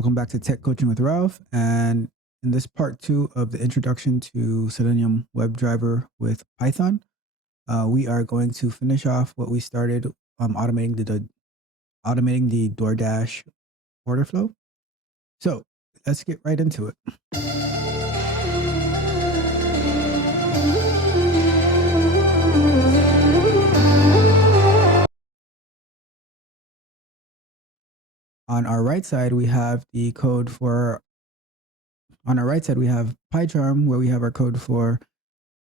Welcome back to Tech Coaching with Ralph. And in this part two of the introduction to Selenium WebDriver with Python, we are going to finish off what we started automating the DoorDash order flow. So let's get right into it. On our right side, we have the code for, on our right side, we have PyCharm, where we have our code for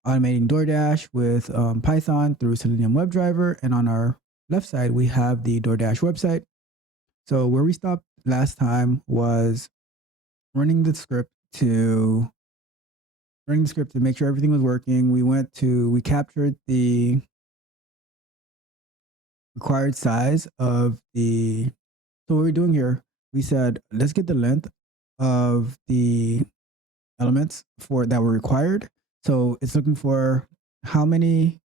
automating DoorDash with Python through Selenium WebDriver. And on our left side, we have the DoorDash website. So where we stopped last time was running the script to make sure everything was working. We captured the required size of the, so what we're doing here, we said, let's get the length of the elements for that were required. So it's looking for how many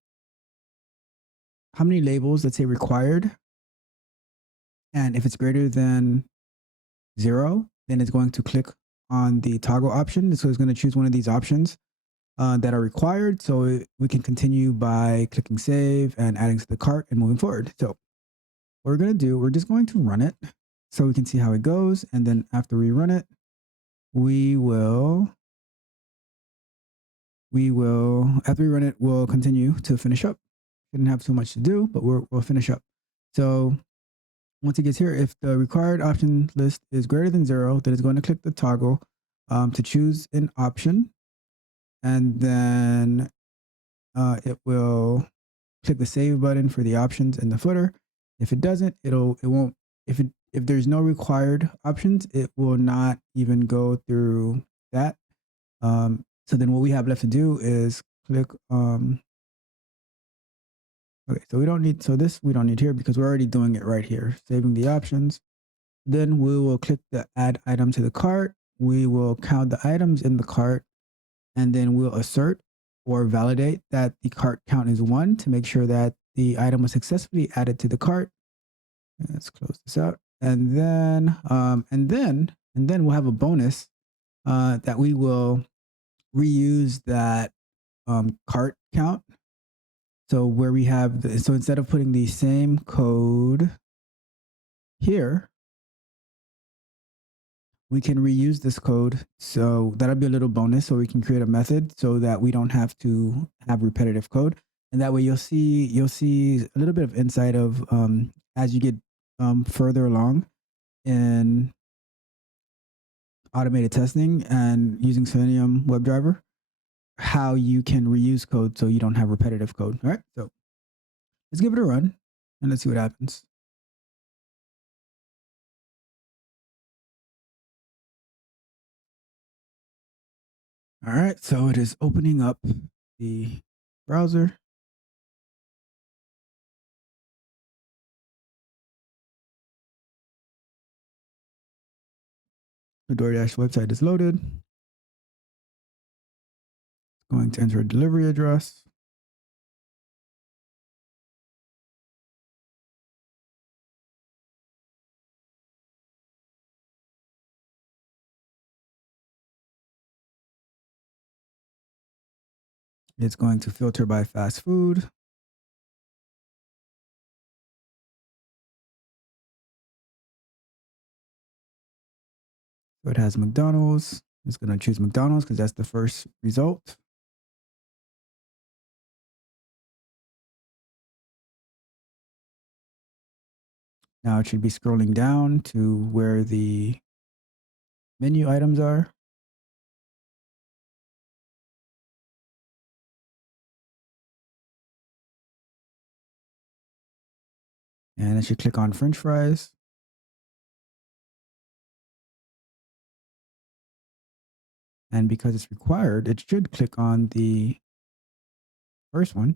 labels, let's say, required. And if it's greater than 0, then it's going to click on the toggle option. So it's going to choose one of these options that are required. So we can continue by clicking save and adding to the cart and moving forward. So what we're going to do, we're just going to run it so we can see how it goes. And then after we run it, we'll continue to finish up. Didn't have too much to do, but we'll finish up. So once it gets here, if the required option list is greater than 0, then it's going to click the toggle to choose an option. And then it will click the save button for the options in the footer. If it doesn't, if there's no required options, it will not even go through that. So then what we have left to do is click, okay, so we don't need here because we're already doing it right here, saving the options. Then we will click the add item to the cart. We will count the items in the cart, and then we'll assert or validate that the cart count is 1 to make sure that the item was successfully added to the cart. Let's close this out. And then we'll have a bonus that we will reuse that cart count. So where we have so instead of putting the same code here, we can reuse this code. So that'll be a little bonus. So we can create a method so that we don't have to have repetitive code. And that way you'll see a little bit of insight of as you get further along in automated testing and using Selenium WebDriver, how you can reuse code so you don't have repetitive code. All right, so let's give it a run and let's see what happens. All right, so it is opening up the browser. The DoorDash website is loaded. It's going to enter a delivery address. It's going to filter by fast food. So it has McDonald's. It's going to choose McDonald's because that's the first result. Now it should be scrolling down to where the menu items are. And it should click on French fries. And because it's required, it should click on the first one.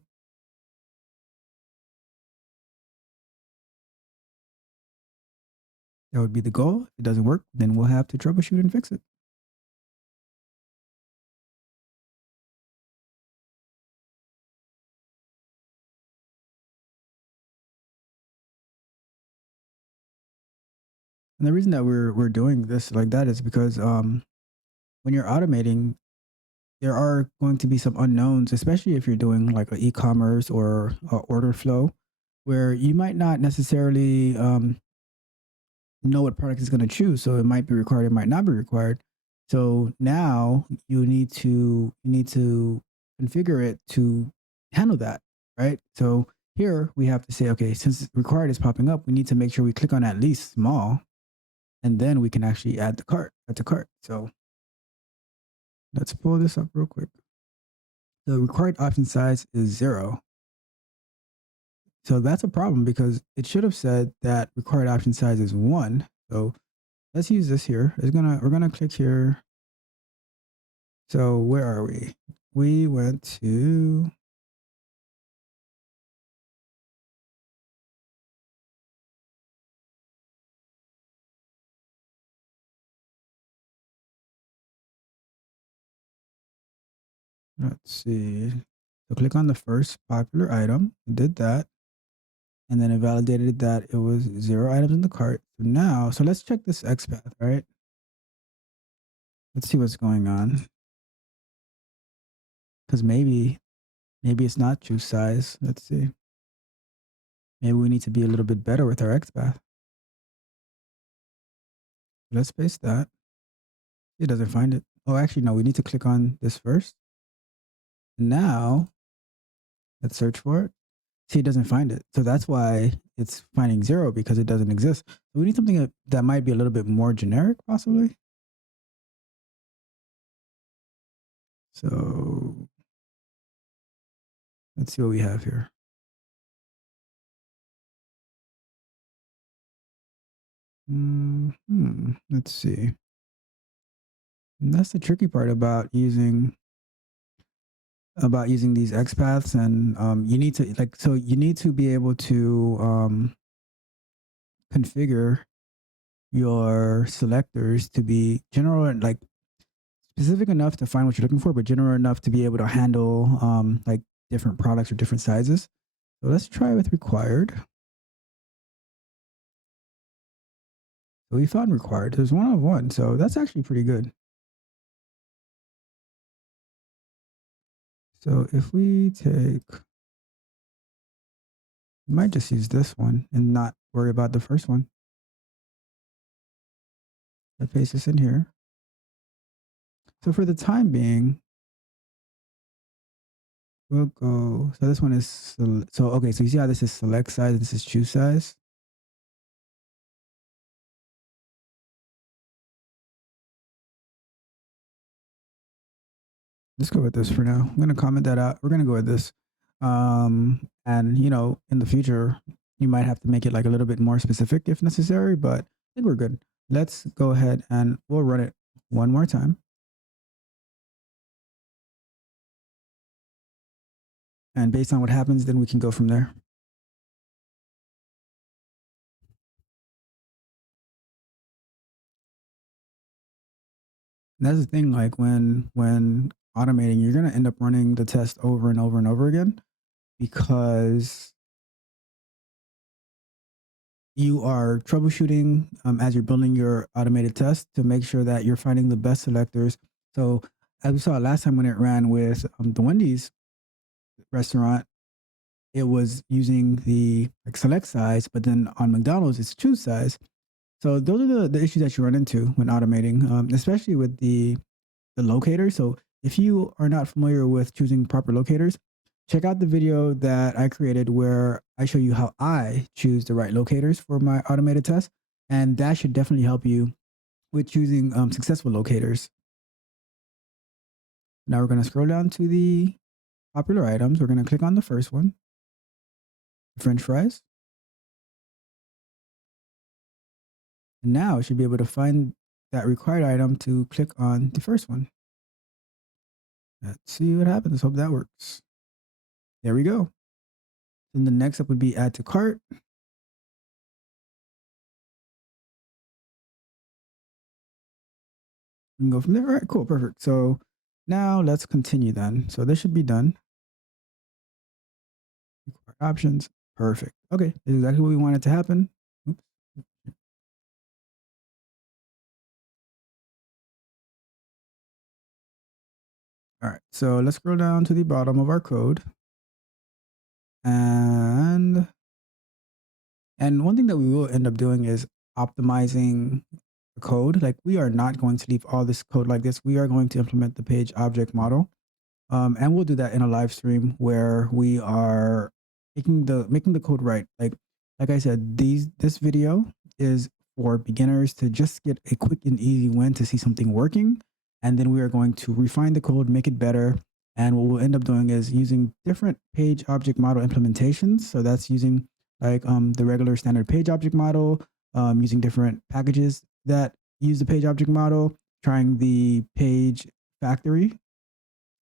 That would be the goal. If it doesn't work, then we'll have to troubleshoot and fix it. And the reason that we're doing this like that is because when you're automating, there are going to be some unknowns, especially if you're doing like an e-commerce or a order flow, where you might not necessarily know what product is going to choose. So it might be required, it might not be required. So now you need to configure it to handle that, right? So here we have to say, okay, since required is popping up, we need to make sure we click on at least small, and then we can actually add to cart. So let's pull this up real quick. The required option size is 0. So that's a problem because it should have said that required option size is 1. So let's use this here. We're gonna click here. So where are we? We went to, let's see. So click on the first popular item. It did that. And then it validated that it was 0 items in the cart. So now, so let's check this XPath, right? Let's see what's going on. Because maybe it's not choose size. Let's see. Maybe we need to be a little bit better with our XPath. Let's paste that. It doesn't find it. Oh, actually, no, we need to click on this first. And now let's search for it. See, it doesn't find it. So that's why it's finding 0 because it doesn't exist. So we need something that might be a little bit more generic, possibly. So let's see what we have here. Let's see. And that's the tricky part about using these XPaths, and you need to you need to be able to configure your selectors to be general and like specific enough to find what you're looking for, but general enough to be able to handle like different products or different sizes. So let's try with required. So we found required. There's 1 of 1. So that's actually pretty good. So if we might just use this one and not worry about the first one. Let's paste this in here. So for the time being, we'll go. So this one is, okay. So you see how this is select size and this is choose size? Let's go with this for now. I'm going to comment that out. We're going to go with this. And in the future, you might have to make it like a little bit more specific if necessary, but I think we're good. Let's go ahead and we'll run it one more time. And based on what happens, then we can go from there. And that's the thing, like when automating, you're gonna end up running the test over and over and over again because you are troubleshooting as you're building your automated test to make sure that you're finding the best selectors. So as we saw last time when it ran with the Wendy's restaurant, it was using the like select size, but then on McDonald's it's choose size. So those are the issues that you run into when automating, especially with the locator. So if you are not familiar with choosing proper locators, check out the video that I created where I show you how I choose the right locators for my automated test. And that should definitely help you with choosing successful locators. Now we're going to scroll down to the popular items. We're going to click on the first one, French fries. And now it should be able to find that required item to click on the first one. Let's see what happens. Hope that works. There we go. Then the next up would be add to cart. We can go from there. All right, cool, perfect. So now let's continue then. So this should be done. Options, perfect. Okay, this is exactly what we wanted to happen. Oops. All right, so let's scroll down to the bottom of our code. And one thing that we will end up doing is optimizing the code. Like, we are not going to leave all this code like this. We are going to implement the page object model. And we'll do that in a live stream where we are making the code right. Like I said, this video is for beginners to just get a quick and easy win to see something working, and then we are going to refine the code, make it better. And what we'll end up doing is using different page object model implementations. So that's using like the regular standard page object model, using different packages that use the page object model, trying the page factory,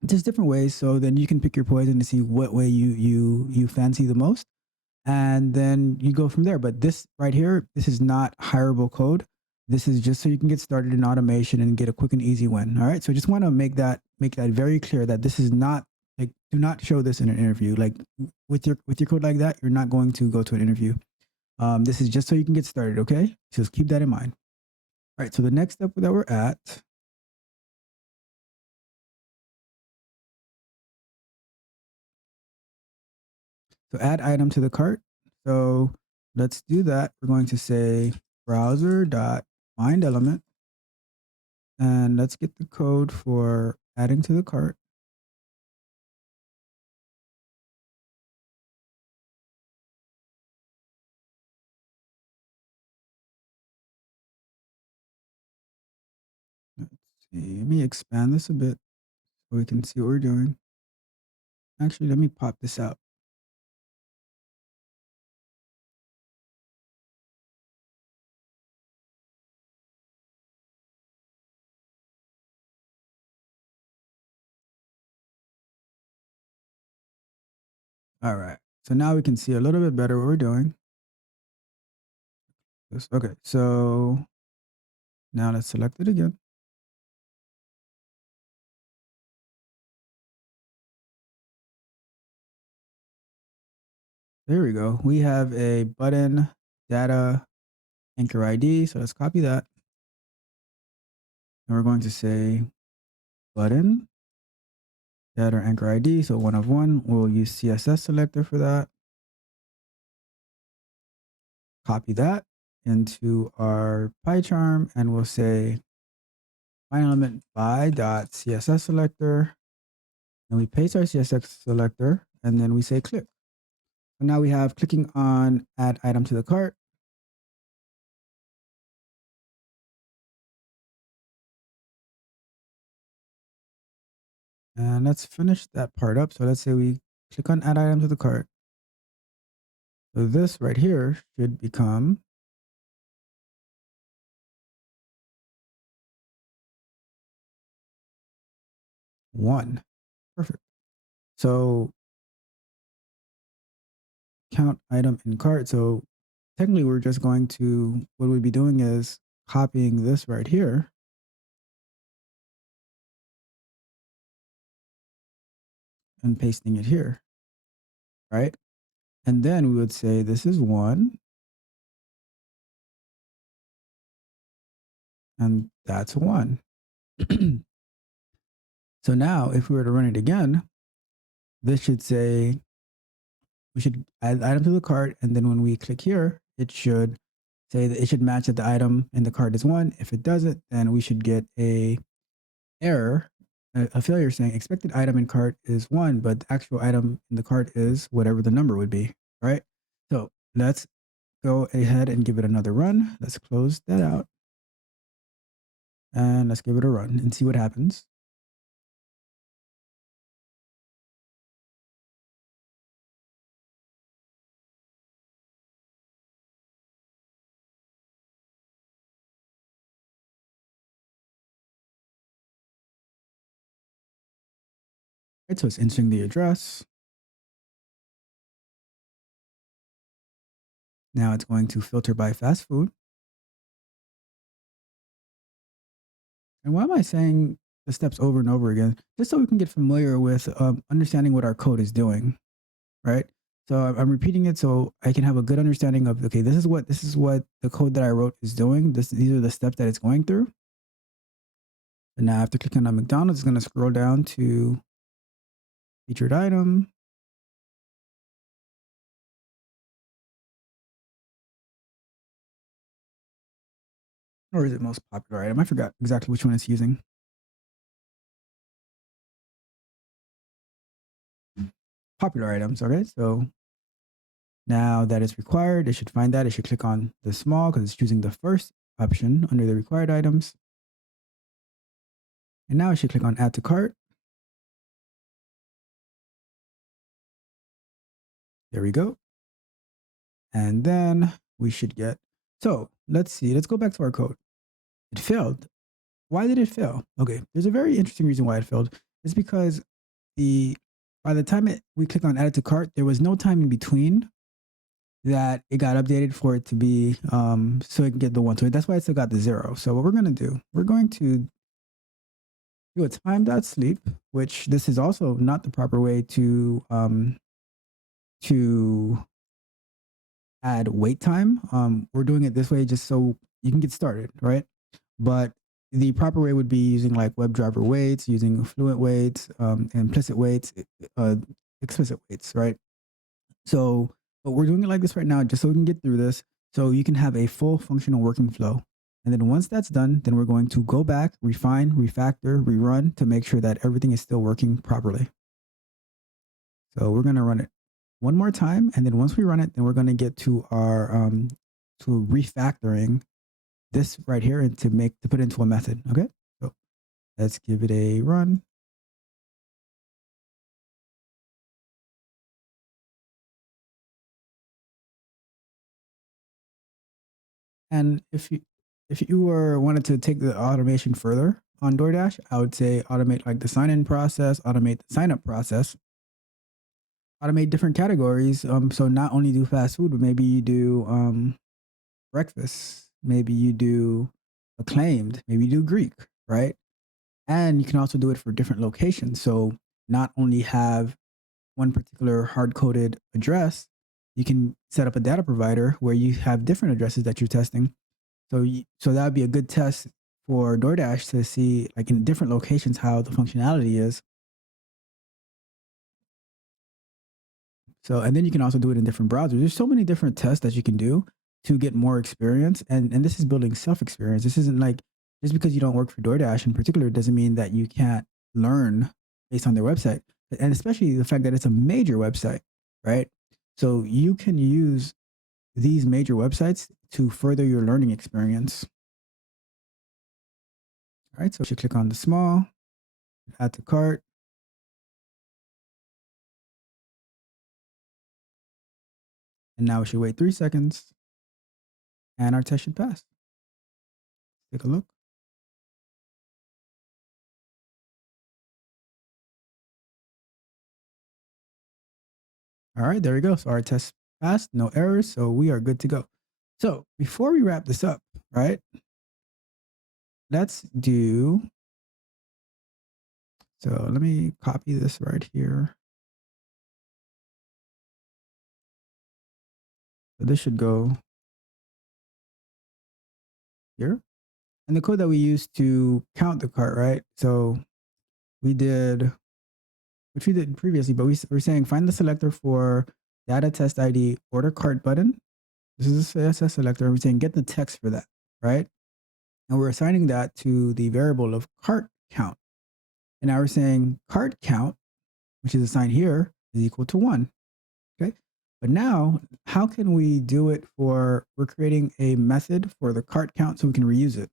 just different ways. So then you can pick your poison to see what way you fancy the most, and then you go from there. But this right here, this is not hireable code. This is just so you can get started in automation and get a quick and easy win. All right. So I just want to make that very clear that this is not like, do not show this in an interview. Like, with your code like that, you're not going to go to an interview. This is just so you can get started. Okay. So just keep that in mind. All right. So the next step that we're at, so add item to the cart. So let's do that. We're going to say browser dot find element, and let's get the code for adding to the cart. Let's see. Let me expand this a bit so we can see what we're doing. Actually, let me pop this out. All right. So now we can see a little bit better what we're doing. Okay. So now let's select it again. There we go. We have a button data anchor ID. So let's copy that. And we're going to say button data anchor ID. So 1 of 1. We'll use CSS selector for that. Copy that into our PyCharm, and we'll say find element by dot CSS selector. And we paste our CSS selector, and then we say click. So now we have clicking on add item to the cart. And let's finish that part up. So let's say we click on add item to the cart. So this right here should become 1. Perfect. So count item in cart. So technically we're just going to, what we'd be doing is copying this right here and pasting it here, right? And then we would say this is 1, and that's 1. So now if we were to run it again, this should say we should add item to the cart, and then when we click here, it should say that it should match that the item in the cart is 1. If it doesn't, then we should get a error, a failure saying expected item in cart is 1, but the actual item in the cart is whatever the number would be, right? So let's go ahead and give it another run. Let's close that out, and let's give it a run and see what happens. Right, so it's entering the address. Now it's going to filter by fast food. And why am I saying the steps over and over again? Just so we can get familiar with understanding what our code is doing, right? So I'm repeating it so I can have a good understanding of, okay, this is what the code that I wrote is doing. These are the steps that it's going through. And now after clicking on McDonald's, it's going to scroll down to featured item. Or is it most popular item? I forgot exactly which one it's using. Popular items. Okay. So now that it's required, it should find that. It should click on the small because it's choosing the first option under the required items. And now it should click on add to cart. There we go. And then we should get, so let's see, let's go back to our code. It failed. Why did it fail? Okay, there's a very interesting reason why it failed. It's because by the time we click on add to cart, there was no time in between that it got updated for it to be so it can get the one. So that's why it still got the 0. So what we're gonna do, we're going to do a time.sleep, which this is also not the proper way to add wait time. We're doing it this way just so you can get started, right? But the proper way would be using like WebDriver waits, using fluent waits, implicit waits, explicit waits, right? So, but we're doing it like this right now just so we can get through this, so you can have a full functional working flow. And then once that's done, then we're going to go back, refine, refactor, rerun to make sure that everything is still working properly. So we're going to run it one more time. And then once we run it, then we're going to get to our, to refactoring this right here and to put it into a method. Okay. So let's give it a run. And if you were wanted to take the automation further on DoorDash, I would say automate like the sign in process, automate the sign up process, automate different categories. So not only do fast food, but maybe you do breakfast, maybe you do acclaimed, maybe you do Greek, right? And you can also do it for different locations. So not only have one particular hard coded address, you can set up a data provider where you have different addresses that you're testing. So that would be a good test for DoorDash to see, like in different locations, how the functionality is. So, and then you can also do it in different browsers. There's so many different tests that you can do to get more experience. And this is building self experience. This isn't like just because you don't work for DoorDash in particular doesn't mean that you can't learn based on their website. And especially the fact that it's a major website, right? So you can use these major websites to further your learning experience. All right, so you should click on the small, add to cart. And now we should wait 3 seconds and our test should pass. Take a look. All right, there we go. So our test passed, no errors. So we are good to go. So before we wrap this up, right, let's do, so let me copy this right here. So this should go here. And the code that we used to count the cart, right? So we did, which we did previously, but we're saying find the selector for data test ID order cart button. This is a CSS selector. We're saying get the text for that, right? And we're assigning that to the variable of cart count. And now we're saying cart count, which is assigned here, is equal to 1. Okay. But now, how can we do it we're creating a method for the cart count so we can reuse it.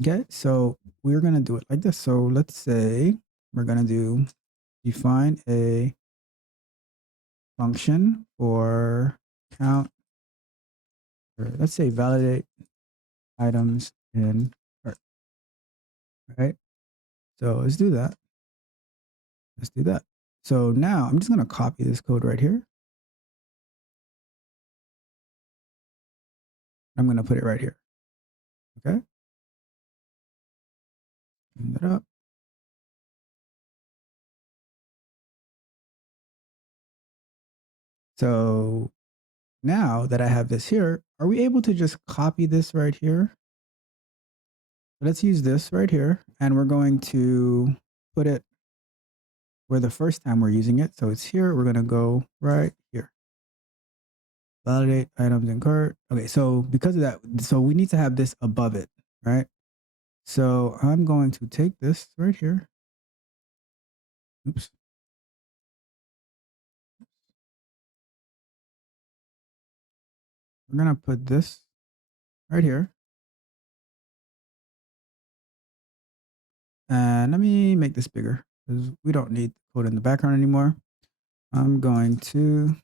Okay. So we're going to do it like this. So let's say we're going to define a function for count, or let's say validate items in cart. Right. So let's do that. Let's do that. So now I'm just going to copy this code right here. I'm going to put it right here. Okay. Clean that up. So now that I have this here, are we able to just copy this right here? Let's use this right here, and we're going to put it where the first time we're using it. So it's here. We're going to go right here. Validate items in cart. Okay, so because of that, so we need to have this above it, right? So I'm going to take this right here. Oops. We're going to put this right here. And let me make this bigger because we don't need code in the background anymore. I'm going to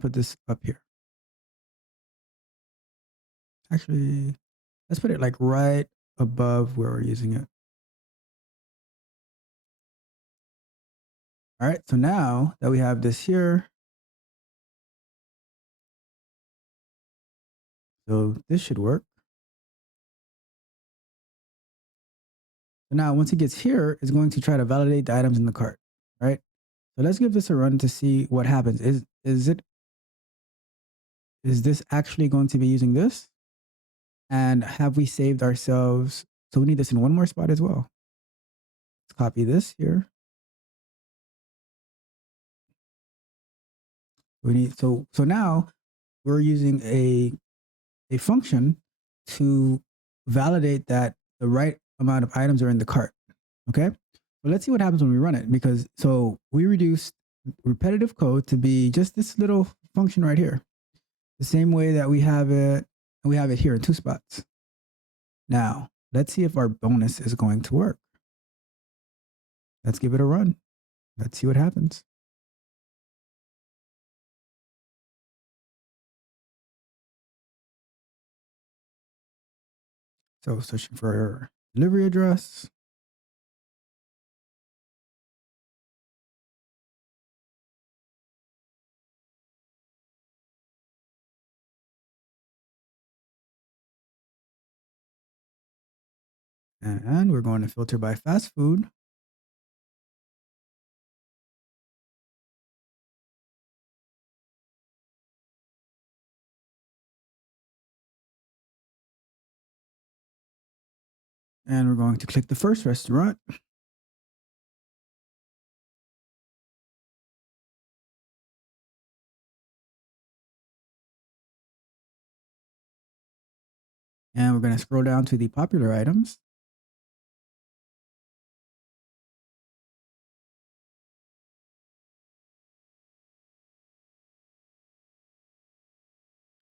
put this up here. Actually, let's put it like right above where we're using it. All right, so now that we have this here, so this should work. So now once it gets here, it's going to try to validate the items in the cart, right? So let's give this a run to see what happens. Is this actually going to be using this? And have we saved ourselves? So we need this in one more spot as well. Let's copy this here. We need so now we're using a function to validate that the right amount of items are in the cart. Okay. But let's see what happens when we run it, because so we reduced repetitive code to be just this little function right here, the same way that we have it here in two spots. Now let's see if our bonus is going to work. Let's give it a run. Let's see what happens. So searching for delivery address. And we're going to filter by fast food. And we're going to click the first restaurant. And we're going to scroll down to the popular items.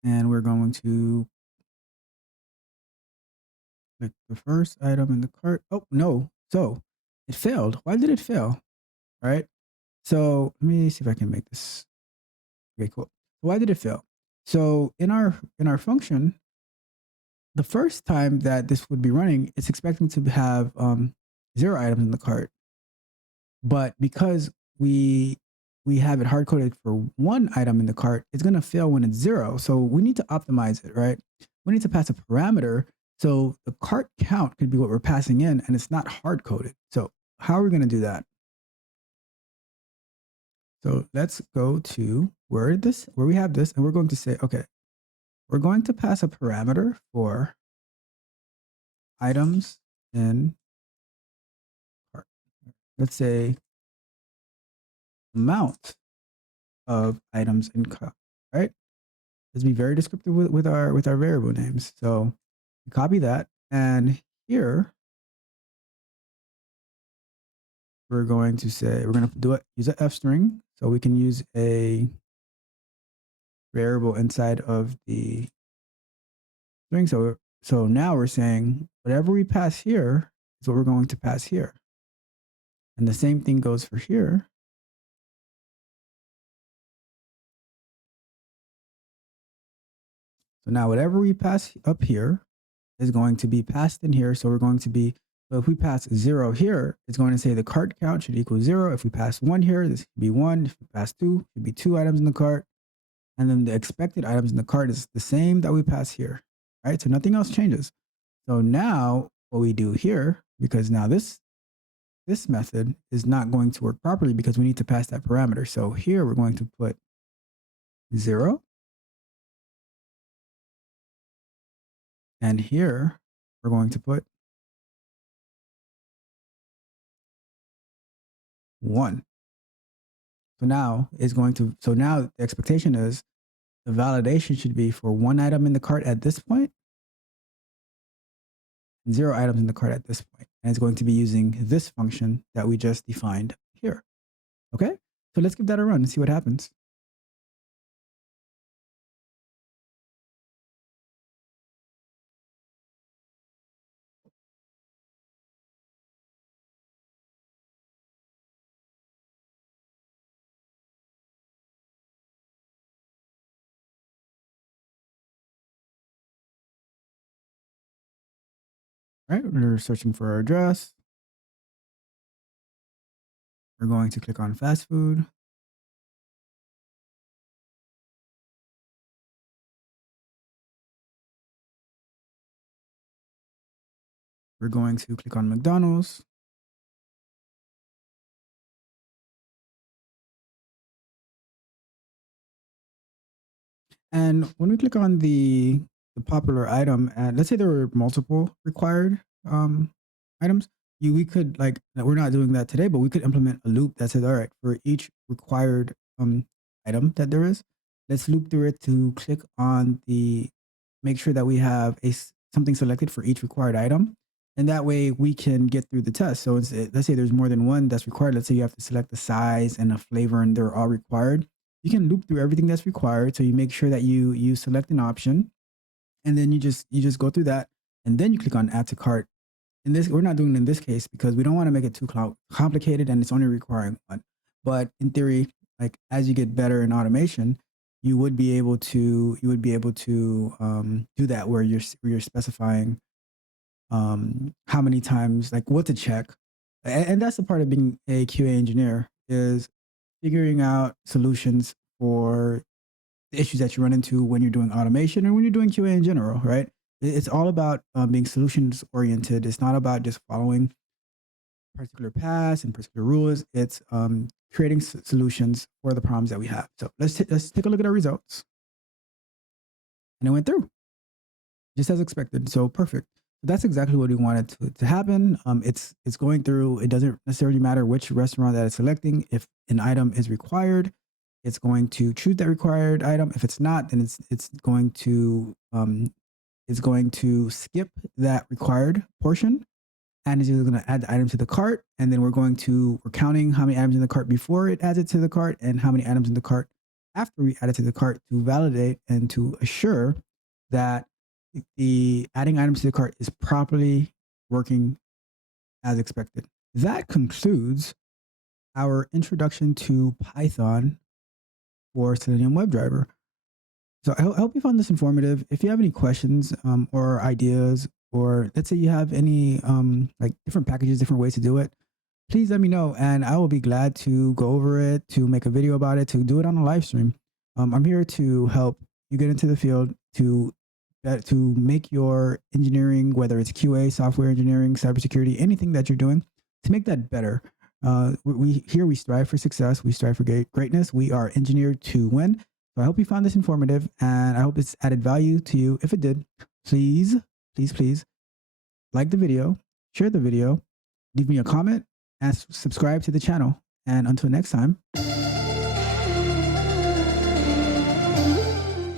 And we're going to click the first item in the cart. Oh, no. So it failed. Why did it fail? All right. So let me see if I can make this. Okay, cool. Why did it fail? So in our function, the first time that this would be running, it's expecting to have 0 items in the cart. But because we have it hard coded for 1 item in the cart, it's going to fail when it's 0. So we need to optimize it, right? We need to pass a parameter so the cart count could be what we're passing in, and it's not hard coded. So how are we going to do that? So let's go to where we have this, and we're going to say, okay, we're going to pass a parameter for items in cart. Let's say amount of items in cart, right? Let's be very descriptive with our variable names. So copy that, and here we're going to say we're going to use an f string, so we can use a variable inside of the string. So now we're saying whatever we pass here is what we're going to pass here, and the same thing goes for here. So now whatever we pass up here is going to be passed in here. So we're going to be, so if we pass 0 here, it's going to say the cart count should equal 0. If we pass 1 here, this should be 1. If we pass 2, it should be 2 items in the cart. And then the expected items in the cart is the same that we pass here, right? So nothing else changes. So now what we do here, because now this method is not going to work properly because we need to pass that parameter. So here we're going to put 0. And here we're going to put 1. So now the expectation is the validation should be for 1 item in the cart at this point, 0 items in the cart at this point. And it's going to be using this function that we just defined here. Okay, so let's give that a run and see what happens. All right, we're searching for our address. We're going to click on fast food. We're going to click on McDonald's. And when we click on the popular item, and let's say there were multiple required items, we could, like, we're not doing that today, but we could implement a loop that says, all right, for each required item that there is, let's loop through it to click on make sure that we have something selected for each required item. And that way we can get through the test. So let's say there's more than one that's required. Let's say you have to select the size and a flavor and they're all required. You can loop through everything that's required. So you make sure that you select an option, and then you just go through that, and then you click on add to cart. We're not doing it in this case because we don't want to make it too complicated, and it's only requiring 1. But in theory, like, as you get better in automation, you would be able to do that where you're specifying how many times, like, what to check. And that's the part of being a QA engineer, is figuring out solutions for the issues that you run into when you're doing automation and when you're doing QA in general, right? It's all about being solutions oriented. It's not about just following particular paths and particular rules. It's creating solutions for the problems that we have. So let's take a look at our results. And it went through just as expected. So perfect. That's exactly what we wanted to happen. It's going through. It doesn't necessarily matter which restaurant that it's selecting. If an item is required, it's going to choose that required item. If it's not, then it's going to skip that required portion, and it's just going to add the item to the cart. And then we're counting how many items in the cart before it adds it to the cart and how many items in the cart after we add it to the cart, to validate and to assure that the adding items to the cart is properly working as expected. That concludes our introduction to Python for Selenium WebDriver. So I hope you found this informative. If you have any questions or ideas, or let's say you have any like different packages, different ways to do it, please let me know, and I will be glad to go over it, to make a video about it, to do it on a live stream. I'm here to help you get into the field, to make your engineering, whether it's QA, software engineering, cybersecurity, anything that you're doing, to make that better. We strive for success. We strive for greatness. We are engineered to win. So I hope you found this informative, and I hope it's added value to you. If it did, please like the video, share the video, leave me a comment, and subscribe to the channel. And until next time.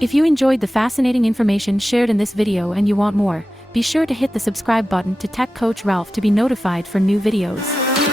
If you enjoyed the fascinating information shared in this video and you want more, be sure to hit the subscribe button to Tech Coach Ralph to be notified for new videos.